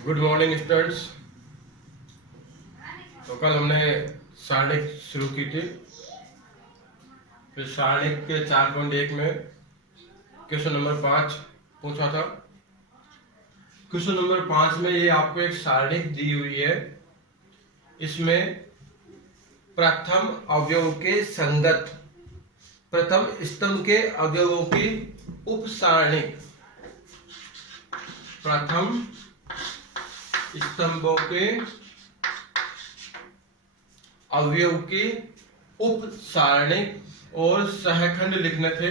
Good morning students. तो कल हमने सारणिक शुरू की थी। फिर सारणिक के 4.1 में क्वेश्चन नंबर 5 पूछा था। क्वेश्चन नंबर 5 में ये आपको एक सारणिक दी हुई है। इसमें प्रथम अवयव के संगत प्रथम स्तंभ के अवयवों की उप सारणिक, प्रथम स्तंभों के अवयव की उप सारणिक और सहखंड लिखने थे।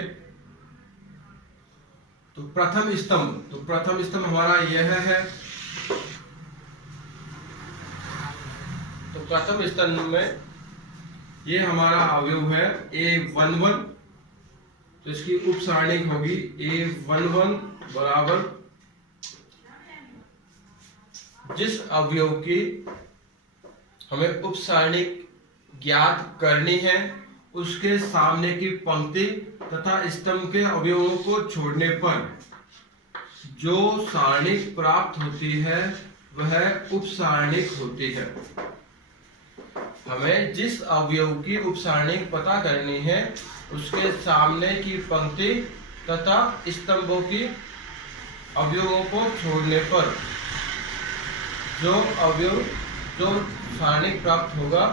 तो प्रथम स्तंभ हमारा यह है। तो प्रथम स्तंभ में ये हमारा अवयव है A11। तो इसकी उप सारणिक होगी A11 बराबर जिस अवयव की हमें उप सारणिक ज्ञात करनी है उसके सामने की पंक्ति तथा स्तंभ के अवयवों को छोड़ने पर जो सारणिक प्राप्त होती है वह उप सारणिक होती है। हमें जिस अवयव की उप सारणिक पता करनी है उसके सामने की पंक्ति तथा स्तंभों की अवयवों को छोड़ने पर जो सारणिक प्राप्त होगा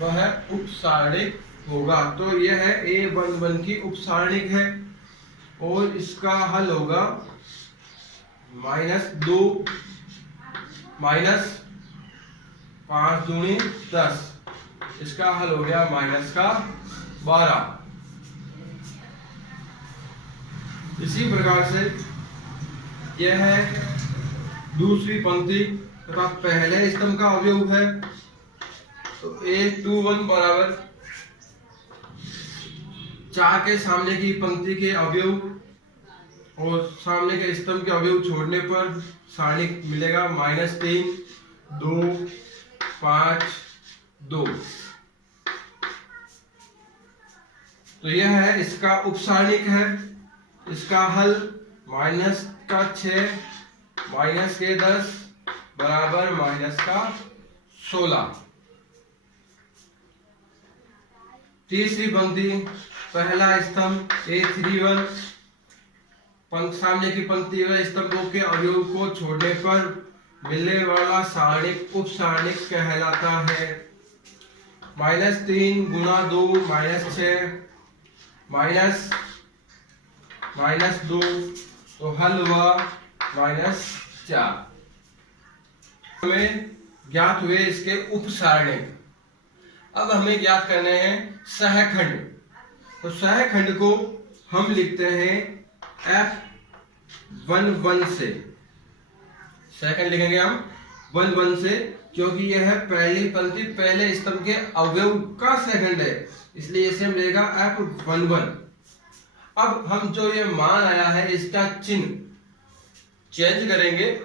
वह उप सारणिक होगा। तो यह है A11 की उप सारणिक है और इसका हल होगा -2 -5 दूनी 10। इसका हल हो गया -12। इसी प्रकार से यह है दूसरी पंक्ति तथा पहले स्तंभ का अवयव है। तो A21 बराबर 4 के सामने की पंक्ति के अवयव और सामने के स्तंभ के अवयव छोड़ने पर सारणिक मिलेगा -3 2 5 2। तो यह है इसका उप सारणिक है। इसका हल -6 -10 बराबर -16। तीसरी पंक्ति पहला स्तंभ A31 सामने की पंक्ति व स्तंभों के अवयव को छोड़ने पर मिलने वाला सारणिक उप सारणिक कहलाता है। -3 गुना 2 -6 -2। तो हल हुआ -4। हमें ज्ञात हुए इसके उप सारणिक। अब हमें ज्ञात करने हैं सहखंड। तो सहखंड को हम लिखते हैं F11 से। सहखंड लिखेंगे हम 11 से क्योंकि यह है पहली पंक्ति पहले स्तंभ के अवयव का सहखंड है, इसलिए इसे हम लेगा F11। अब हम जो ये मान आया है इसका चिन्ह चेंज करेंगे।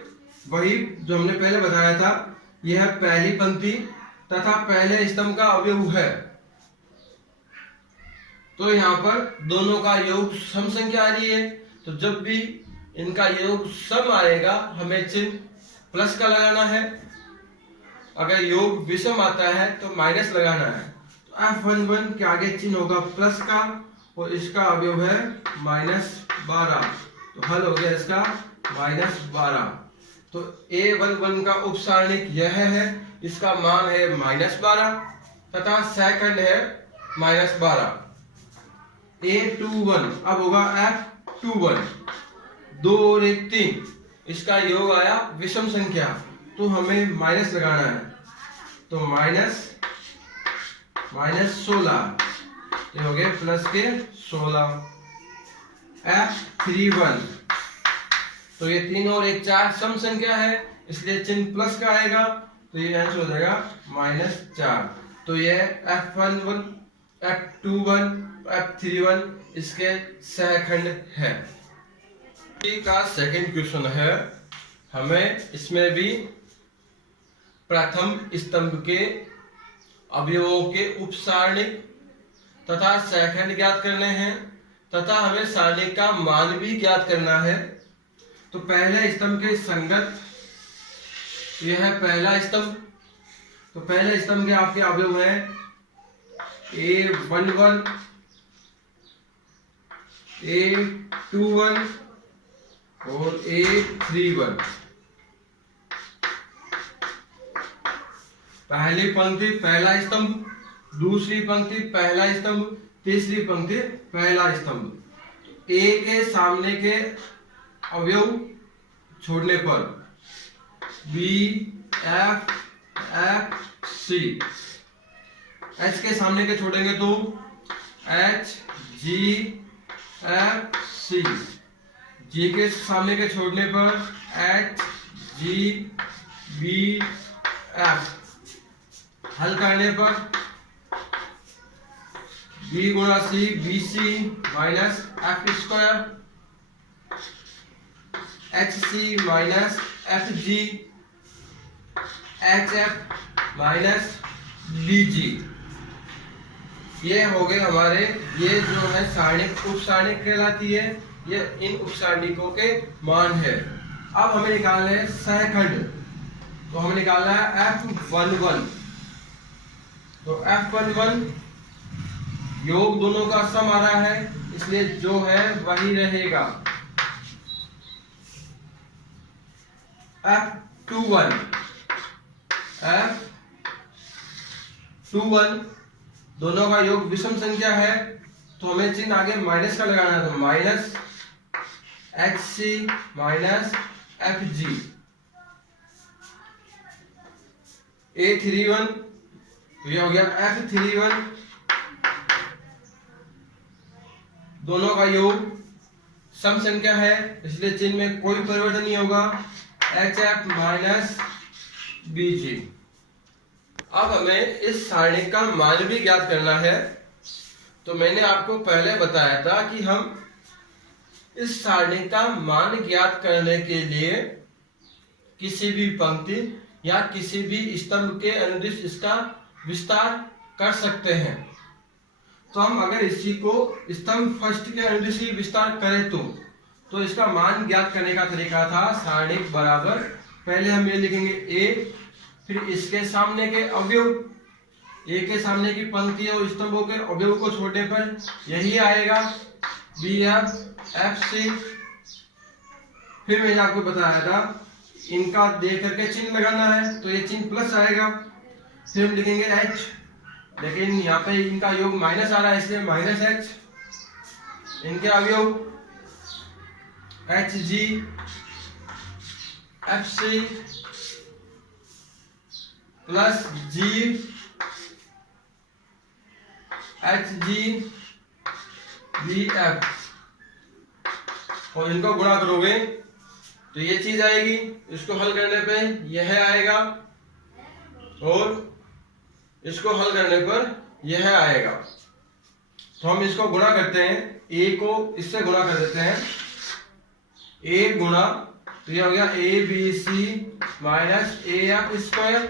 वही जो हमने पहले बताया था, यह पहली पंक्ति तथा पहले स्तंभ का अवयव है। तो यहाँ पर दोनों का योग सम संख्या आ रही है। तो जब भी इनका योग सम आएगा हमें चिन्ह प्लस का लगाना है। अगर योग विषम आता है तो माइनस लगाना है। तो F11 के आगे चिन्ह होगा प्लस का और इसका अवयव है -12। तो हल हो गया इसका -12। तो A11 का उप सारणिक यह है, इसका मान है -12 तथा सहखंड है -12। A21 अब होगा F21 2 और 1 3। इसका योग आया विषम संख्या तो हमें माइनस लगाना है। तो -16 ये हो गए प्लस के 16। F31 तो ये 3 और 1 4 सम संख्या है इसलिए चिन्ह प्लस का आएगा। तो ये आंसर हो जाएगा -4। तो ये F11 F21 F31 इसके सहखंड है। का सेकंड क्वेश्चन है। हमें इसमें भी प्रथम स्तंभ के अवयवों के उप सारणिक तथा सहखंड ज्ञात करने हैं तथा हमें सारणिक का मान भी ज्ञात करना है। तो पहले स्तंभ के संगत यह है पहला स्तंभ। तो पहले स्तंभ के आपके अवयव हैं A11, A21 और A31। पहली पंक्ति पहला स्तंभ, दूसरी पंक्ति पहला स्तंभ, तीसरी पंक्ति पहला स्तंभ। ए के सामने के अवयव छोड़ने पर बी, एफ, एफ, सी। एच के सामने के छोड़ेंगे तो एच, जी, एफ, सी। जी के सामने के छोड़ने पर एच, जी, बी, एफ। हल करने पर बी गुणा C, B C minus F square, H C minus F G, H F minus D G. ये हो गए हमारे, ये जो है सारणिक उप सारणिक कहलाती है। ये इन उप सारणिकों के मान है। अब हमें निकालना है सहखंड। तो हमें निकालना है F11। तो F11 योग दोनों का सम आ रहा है, इसलिए जो है वही रहेगा। F21 दोनों का योग विषम संख्या है, तो हमें चिन्ह आगे माइनस का लगाना है। तो minus H C minus F G. A31 तो ये हो गया F31। दोनों का योग सम संख्या है, इसलिए चिन्ह में कोई परिवर्तन नहीं होगा। एच एफ माइनस बी जी। अब हमें इस सारणी का मान भी ज्ञात करना है। तो मैंने आपको पहले बताया था कि हम इस सारणी का मान ज्ञात करने के लिए किसी भी पंक्ति या किसी भी स्तंभ के अनुदिश इसका विस्तार कर सकते हैं। तो हम अगर इसी को स्तंभ फर्स्ट के अनुदिश ही विस्तार करें तो इसका मान ज्ञात करने का तरीका था सारणिक बराबर, पहले हम ये लिखेंगे ए, फिर इसके सामने के अवयव, ए के सामने की पंक्ति और स्तंभों के अवयव को छोड़ने पर यही आएगा बी एफ, एफ सी। फिर मैंने आपको बताया था इनका देख करके चिन्ह लगाना है, तो ये चिन्ह प्लस आएगा। फिर हम लिखेंगे एच, लेकिन यहाँ पे इनका योग माइनस आ रहा है, इसलिए माइनस एच। इनके अवयव H G, F C plus G, H G, B F, और इनको गुणा करोगे तो ये चीज आएगी। इसको हल करने पे यह आएगा और इसको हल करने पर यह आएगा। तो हम इसको गुणा करते हैं, ए को इससे गुणा कर देते हैं। ए गुणा तो यह हो गया A B C minus A F square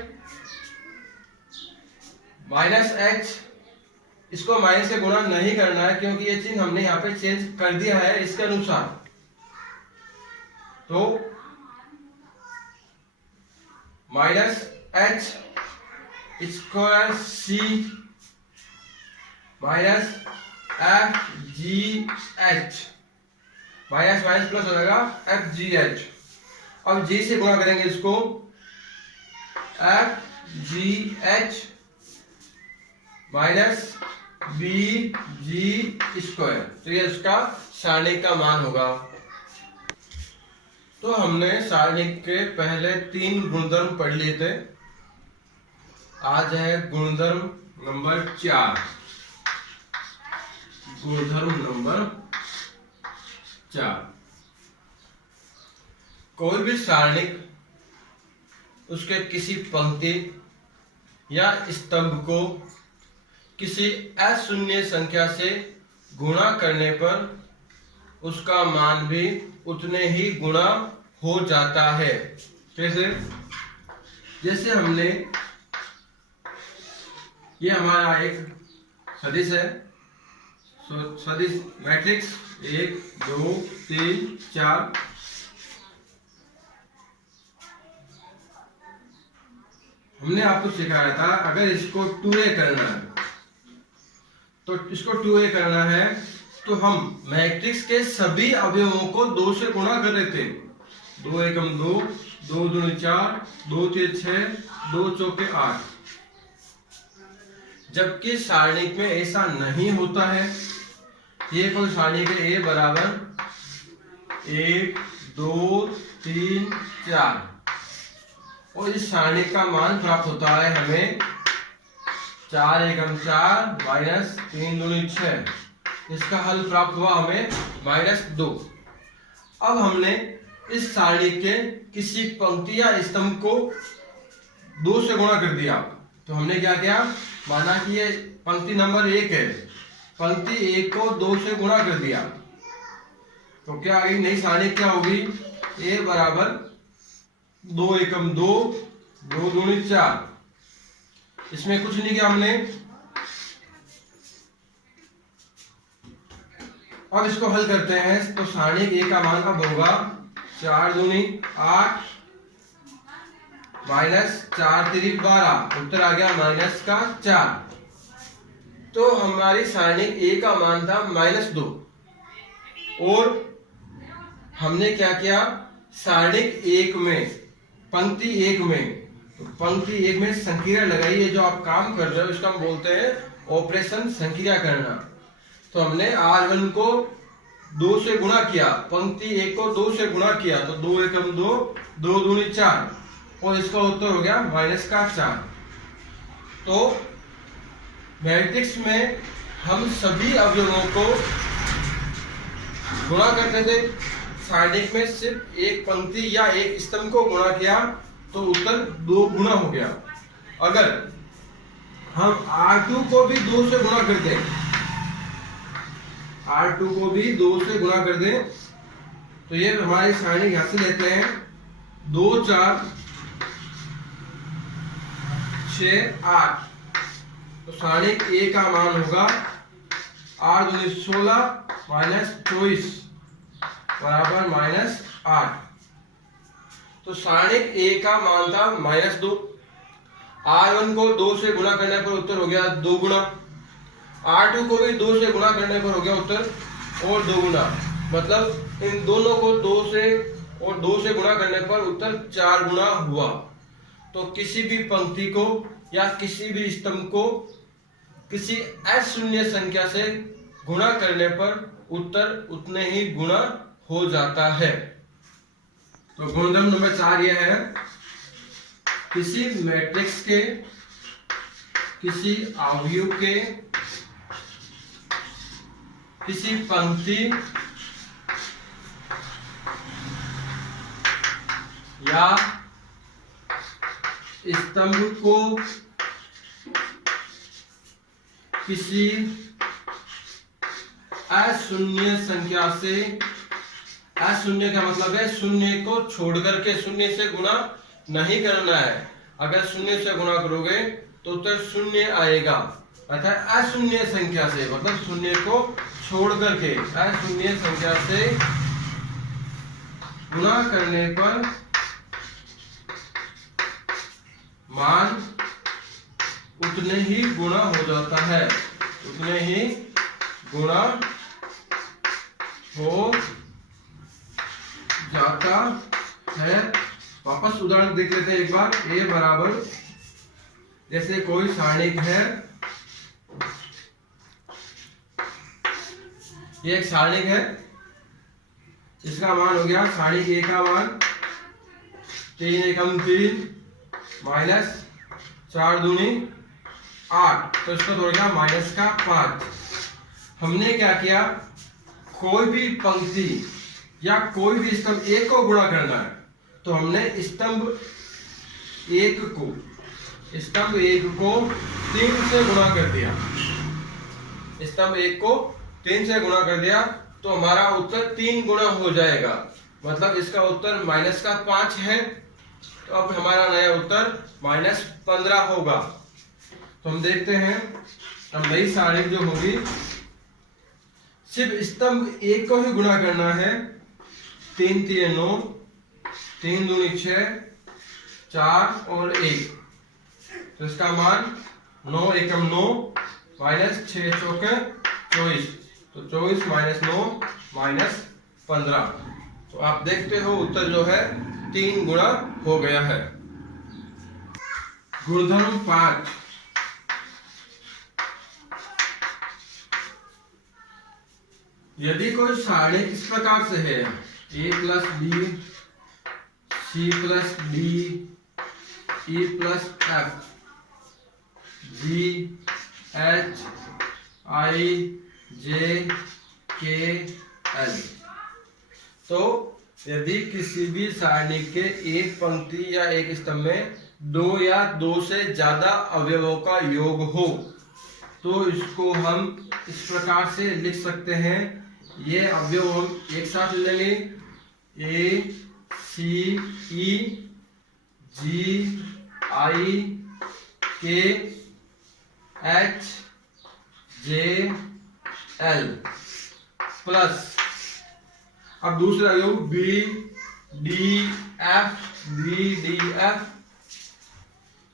minus H. इसको माइनस से गुणा नहीं करना है क्योंकि ये चिन्ह हमने यहाँ पे चेंज कर दिया है इसके अनुसार। तो minus H square C minus F G H, minus minus plus हो जाएगा एफ जी एच। अब जी से गुणा करेंगे इसको, F G H minus B G square. तो ये इसका सारणिक का मान होगा। तो हमने सारणिक के पहले 3 गुणधर्म पढ़ लिए थे। आज है गुणधर्म नंबर 4। गुणधर्म नंबर 4। कोई भी सारणिक उसके किसी पंक्ति या स्तंभ को किसी अशून्य संख्या से गुणा करने पर उसका मान भी उतने ही गुणा हो जाता है। कैसे? जैसे हमने, ये हमारा एक सदिश है, सदिश मैट्रिक्स 1 2 3 4। हमने आपको सिखाया था अगर इसको 2a करना है, तो इसको 2a करना है तो हम मैट्रिक्स के सभी अवयवों को 2 से गुणा कर देते। 2 एकम 2, 2 दूनी 4, 2 तीन 6, 2 चौके 8। जबकि सारणिक में ऐसा नहीं होता है। ये कोई सारणिक है a बराबर 1 2 3 4 और इस सारणिक का मान प्राप्त होता है हमें 4 एकम 4 माइनस 3 दूनी 6। इसका हल प्राप्त हुआ हमें -2। अब हमने इस सारणी के किसी पंक्ति या स्तंभ को 2 से गुणा कर दिया। तो हमने क्या किया, माना कि ये पंक्ति नंबर 1 है, पंक्ति 1 को 2 से गुणा कर दिया। तो क्या आगे नई सारणी क्या होगी, a बराबर 2 एकम 2, 2 दूनी 4। इसमें कुछ नहीं किया हमने। अब इसको हल करते हैं तो सारणी a का मान कब होगा, 4 दूनी 8 माइनस 4 3 12, उत्तर आ गया -4। तो हमारी सारणी a का मान था -2 और हमने क्या किया, सारणी 1 में पंक्ति 1 में संक्रिया लगाई है। जो आप काम कर रहे हो इसका हम बोलते हैं ऑपरेशन संक्रिया करना। तो हमने R1 को 2 से गुणा किया, पंक्ति 1 को 2 से गुणा किया, तो 2 एकम 2, 2 दूनी 4 और इसका उत्तर हो गया -4। तो मैट्रिक्स में हम सभी अवयवों को गुणा करते थे। सारणिक में सिर्फ एक पंक्ति या एक स्तंभ को गुणा किया तो उत्तर 2 गुना हो गया। अगर हम R2 को भी 2 से गुणा कर दें, R2 को भी 2 से गुणा कर दें तो ये हमारी सारणी यहां से लेते हैं 2 4 6 8। तो सारणी a का मान होगा 8 दूनी 16 माइनस 24 बराबर -8। तो सारणी a का मान था -2। R1 को 2 से गुणा करने पर उत्तर हो गया 2 गुना, R2 को भी 2 से गुणा करने पर हो गया उत्तर और 2 गुना। मतलब इन दोनों को 2 से गुणा करने पर उत्तर 4 गुना हुआ। तो किसी भी पंक्ति को या किसी भी स्तंभ को किसी अशून्य संख्या से गुणा करने पर उत्तर उतने ही गुना हो जाता है। तो गुणधर्म नंबर 4 यह है, किसी मैट्रिक्स के किसी अवयव के किसी पंक्ति या स्तंभ को किसी अशून्य संख्या से, अशून्य का मतलब है शून्य को छोड़ करके, शून्य से गुणा नहीं करना है। अगर शून्य से गुणा करोगे तो उत्तर शून्य आएगा। अर्थात अशून्य संख्या से मतलब शून्य को छोड़ करके अशून्य संख्या से गुणा करने पर मान उतने ही गुणा हो जाता है, उतने ही गुणा हो जाता है। वापस उदाहरण देख लेते हैं एक बार। a बराबर, जैसे कोई सारणिक है, ये एक सारणिक है, इसका मान हो गया सारणिक a का मान 3 एकम 3 माइनस 4 दूनी 8। तो इसका हो गया -5। हमने क्या किया, कोई भी पंक्ति या कोई भी स्तंभ 1 को गुणा करना है तो हमने स्तंभ 1 को 3 से गुणा कर दिया। स्तंभ 1 को 3 से गुणा कर दिया तो हमारा उत्तर 3 गुना हो जाएगा। मतलब इसका उत्तर -5 है। तो अब हमारा नया उत्तर -15 होगा। तो हम देखते हैं, अब नई सारणी जो होगी, सिर्फ स्तंभ 1 को ही गुणा करना है। 3 3 9, 3 दूनी 6, 4 और 1। तो इसका मान 9 एकम 9 माइनस 6 चौके 24, तो 24 माइनस 9 माइनस 15। तो आप देखते हो उत्तर जो है 3 गुना हो गया है। गुणधर्म 5, यदि कोई सारणी इस प्रकार से है a plus B C plus D E plus F G H I J K L, तो यदि किसी भी सारणी के एक पंक्ति या एक स्तंभ में 2 या 2 से ज्यादा अवयवों का योग हो तो इसको हम इस प्रकार से लिख सकते हैं। ये अवयव हम एक साथ लेंगे, ए सी ई जी आई के एच जे एल प्लस, अब दूसरा अवयव बी डी एफ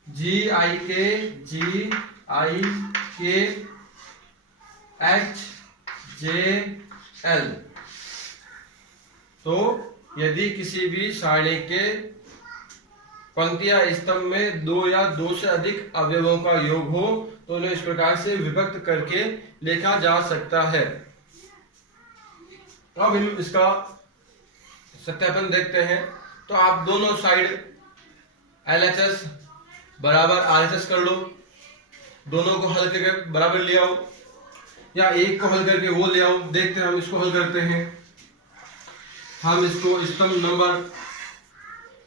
जी आई के एच जे एल। तो यदि किसी भी सारणी के पंक्ति या स्तंभ में 2 या 2 से अधिक अवयवों का योग हो तो उन्हें इस प्रकार से विभक्त करके लिखा जा सकता है। अब हम इसका सत्यापन देखते हैं। तो आप दोनों साइड LHS बराबर RHS कर लो, दोनों को हल करके बराबर ले आओ या एक को हल करके वो ले आओ। देखते हैं हम इसको हल करते हैं। हम इसको स्तंभ नंबर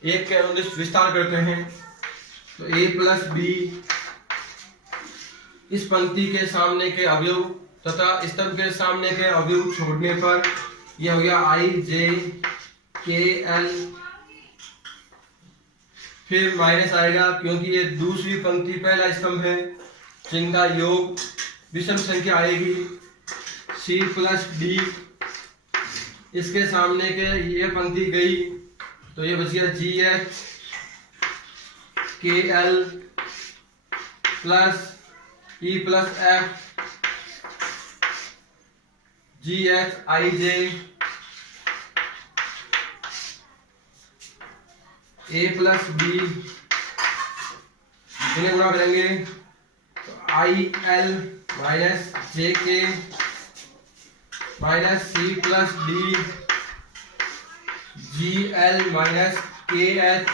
1 के अनुदिश विस्तार करते हैं। तो a प्लस बी, इस पंक्ति के सामने के अवयव तथा स्तंभ के सामने के अवयव छोड़ने पर यह हो गया आई जे के एल, फिर माइनस आएगा क्योंकि ये दूसरी पंक्ति पहला स्तंभ है, जिनका योग विषम संख्या आएगी। सी प्लस डी, इसके सामने के ये पंक्ति गई तो ये बच गया G H K L plus E plus F G H I J A plus B, इन्हें गुणा करेंगे तो I L minus J K minus C plus D G L minus K H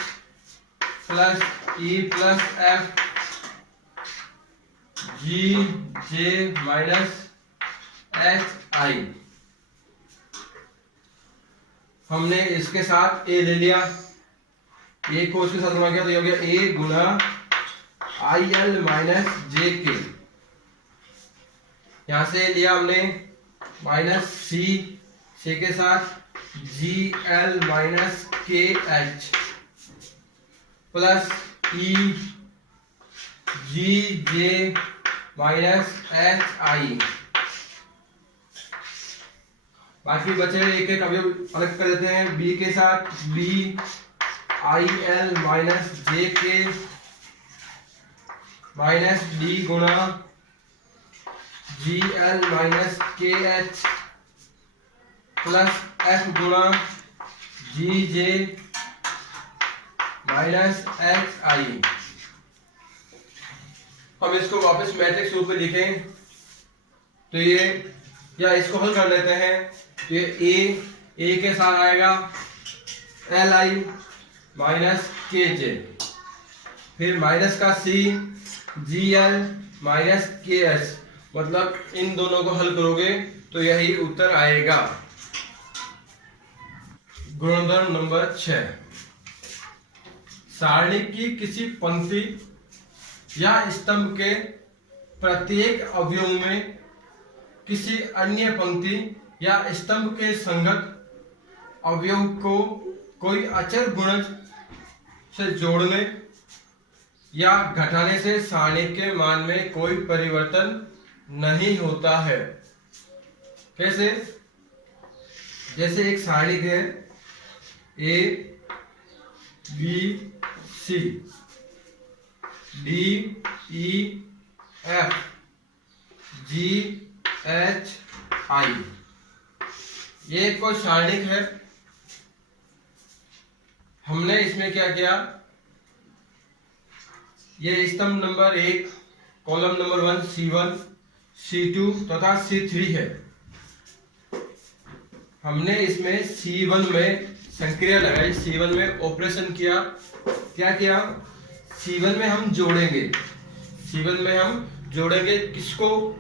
plus E plus F G J minus H I. हमने इसके साथ ए ले लिया, ए को उसके साथ गुणा किया तो ये हो गया ए गुणा आई एल माइनस जे के। यहां से लिया हमने माइनस सी के साथ G L minus K H plus E G J minus H I. बाकी बचे एक एक अवयव अलग कर देते हैं। बी के साथ B I L minus J K minus D गुणा जी L minus K H plus F गुणा जी जे माइनस एच आई। हम इसको वापस मैट्रिक्स रूप में लिखें तो ये, या इसको हल कर लेते हैं तो ये ए के साथ आएगा एल आई माइनस के जे, फिर माइनस का सी जी एल माइनस के एच, मतलब इन दोनों को हल करोगे तो यही उत्तर आएगा। गुणधर्म नंबर 6, सारणी की किसी पंक्ति या स्तंभ के प्रत्येक अवयव में किसी अन्य पंक्ति या स्तंभ के संगत अवयव को कोई अचर गुणज से जोड़ने या घटाने से सारणी के मान में कोई परिवर्तन नहीं होता है। कैसे? जैसे एक सारणी है A B C, DEF GHI, ये कोई सारणिक है। हमने इसमें क्या किया, ये स्तंभ number 1 column number 1 C1 C2 तथा C3 है। हमने इसमें C1 में संक्रिया लगाई, C1 में ऑपरेशन किया। क्या किया, C1 में हम जोड़ेंगे, C1 में हम जोड़ेंगे किसको,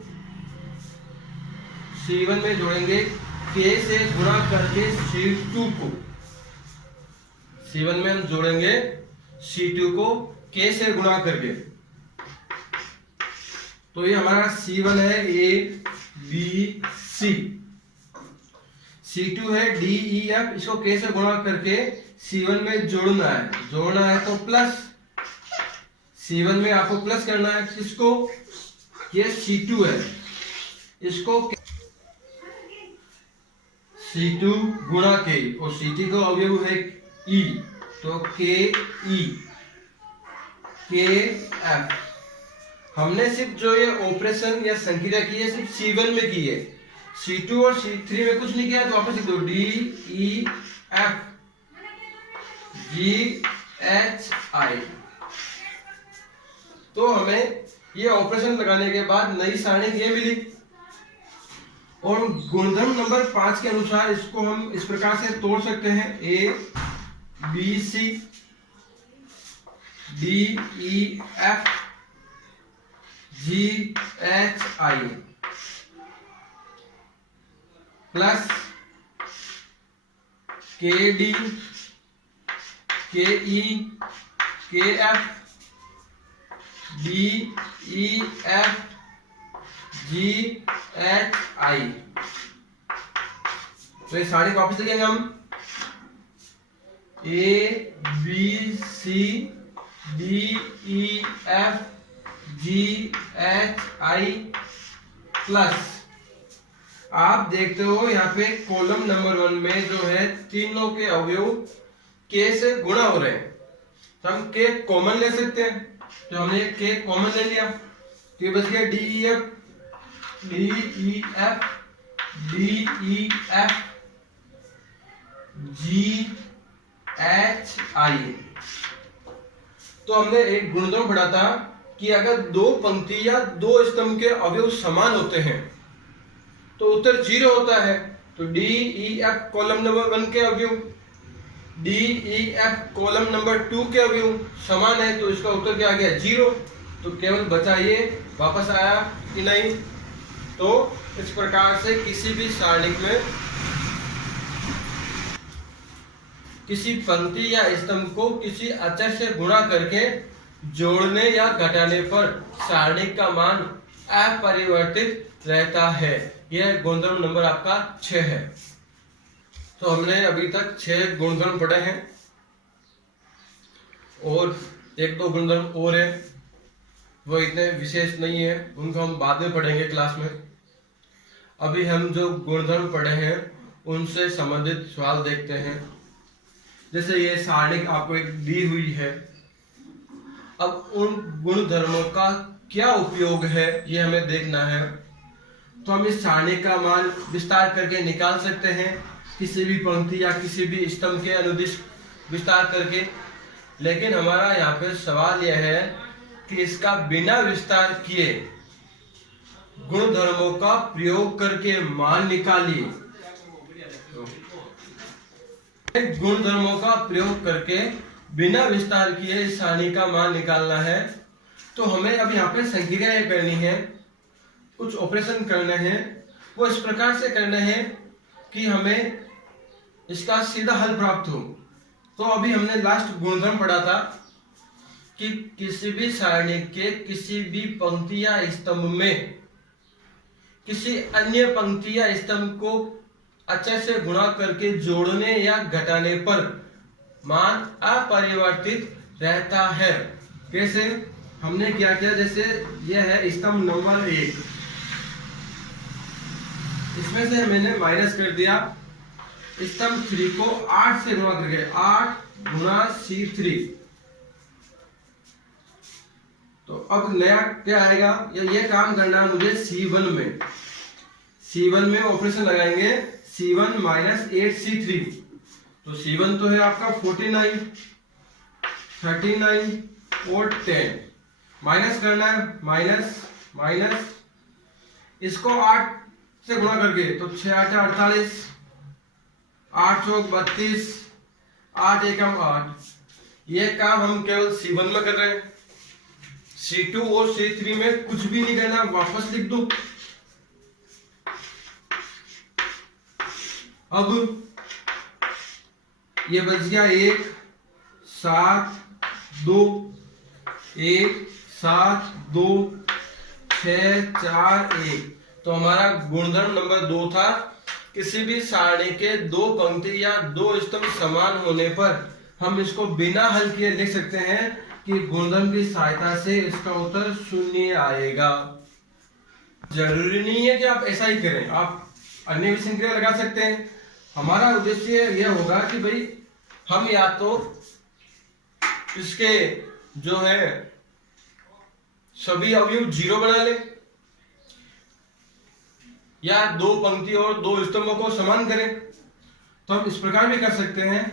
C1 में जोड़ेंगे K से गुणा करके C2 को। C1 में हम जोड़ेंगे C2 को K से गुणा करके। तो ये हमारा C1 है A B C, C2 है D E F, इसको K से गुणा करके C1 में जोड़ना है तो प्लस, C1 में आपको प्लस करना है किसको, ये C2 है, इसको C2 गुणा K, और C2 का अवयव है E, तो K E K F। हमने सिर्फ जो ये ऑपरेशन या संक्रिया की है सिर्फ C1 में की है, C2 और C3 में कुछ नहीं किया। तो वापस लिख दो D E F G H I। तो हमें ये ऑपरेशन लगाने के बाद नई सारणी ये मिली, और गुणधर्म नंबर 5 के अनुसार इसको हम इस प्रकार से तोड़ सकते हैं, A B C D E F G H I plus K D K E K F D E F G H I। तो ये सारी वापस लिखेंगे हम, A B C D E F G H I plus, आप देखते हो यहाँ पे कॉलम नंबर 1 में जो है तीनों के अवयव K से गुणा हो रहे हैं, तो हम K कॉमन ले सकते हैं। तो हमने K कॉमन ले लिया, तो ये बच गया D E F G H I। तो हमने एक गुणधर्म पढ़ा था कि अगर दो पंक्ति या दो स्तंभ के अवयव समान होते हैं तो उत्तर 0 होता है। तो D E F column number 1 के अवयव D E F column number 2 के अवयव समान है, तो इसका उत्तर क्या आ गया 0। तो केवल बचा ये, वापस आया कि नहीं। तो इस प्रकार से किसी भी सारणिक में किसी पंक्ति या स्तंभ को किसी अचर से गुणा करके जोड़ने या घटाने पर सारणिक का मान अपरिवर्तित रहता है। यह गुणधर्म नंबर आपका 6 है। तो हमने अभी तक 6 गुणधर्म पढ़े हैं, और 1-2 गुणधर्म और है, वो इतने विशेष नहीं है, उनको हम बाद में पढ़ेंगे क्लास में। अभी हम जो गुणधर्म पढ़े हैं उनसे संबंधित सवाल देखते हैं। जैसे ये सारणिक आपको एक दी हुई है, अब उन गुणधर्मों का क्या उपयोग है ये हमें देखना है। तो हम इस सारणी का मान विस्तार करके निकाल सकते हैं, किसी भी पंक्ति या किसी भी स्तंभ के अनुदिश विस्तार करके। लेकिन हमारा यहाँ पे सवाल यह है कि इसका बिना विस्तार किए गुणधर्मों का प्रयोग करके मान निकालिए। गुणधर्मों का प्रयोग करके बिना विस्तार किए इस सारणी का मान निकालना है। तो हमें अब यहाँ पे संक्रियाएं करनी है, कुछ ऑपरेशन करने हैं, वो इस प्रकार से करने हैं कि हमें इसका सीधा हल प्राप्त हो। तो अभी हमने लास्ट गुणधर्म पढ़ा था कि किसी भी सारणी के किसी भी पंक्ति या स्तंभ में किसी अन्य पंक्ति या स्तंभ को अचर से गुणा करके जोड़ने या घटाने पर मान अपरिवर्तित रहता है। कैसे? हमने क्या किया, जैसे यह है स्तंभ नंबर 1, इसमें से मैंने माइनस कर दिया स्तंभ 3 को 8 से गुणा करके, 8 गुणा C3, तो अब नया क्या आएगा, ये काम करना है मुझे C1 में। C1 में ऑपरेशन लगाएंगे, C1 माइनस 8C3। तो C1 तो है आपका 49, 39 और 10। माइनस करना है, माइनस इसको 8 से गुणा करके, तो 6 8 48, 8 चौक 32, 8 एकम 8। ये काम हम केवल C1 में कर रहे हैं। C2 और C3 में कुछ भी नहीं करना, वापस लिख दो। अब ये बच गया 1 7 2, 1 7 2 6 4 1। तो हमारा गुणधर्म नंबर 2 था, किसी भी सारणी के दो पंक्ति या दो स्तंभ समान होने पर हम इसको बिना हल किए लिख सकते हैं कि गुणधर्म की सहायता से इसका उत्तर 0 आएगा। जरूरी नहीं है कि आप ऐसा ही करें, आप अन्य भी संक्रिया लगा सकते हैं। हमारा उद्देश्य यह होगा कि भाई हम या तो इसके जो है सभी अवयव 0 बना ले, या दो पंक्ति और दो स्तंभों को समान करें। तो हम इस प्रकार भी कर सकते हैं,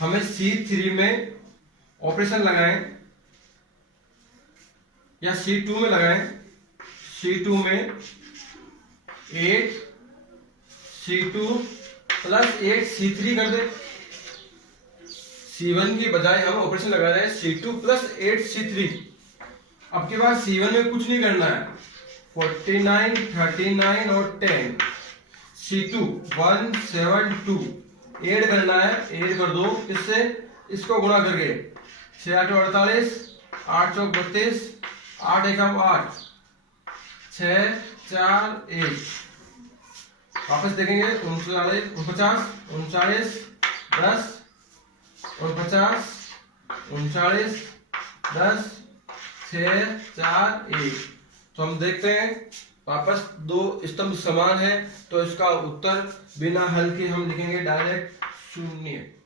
हमें C3 में ऑपरेशन लगाएं या C2 में लगाएं। C2 में 8 C2 प्लस 8 C3 कर दे। C1 की बजाय हम ऑपरेशन लगा रहे हैं C2 प्लस 8 C3। अब के बाद C1 में कुछ नहीं करना है, 49 39 और 10। C2 172 ऐड करना है, ऐड कर दो। इससे इसको गुणा करके 6 8 48, 8 चौक 32, 8 एकम 8, 6 4 1। वापस देखेंगे 39 49 39 10 49 39 10 6 4 1। तो हम देखते हैं वापस दो स्तंभ समान है, तो इसका उत्तर बिना हल के हम लिखेंगे डायरेक्ट 0।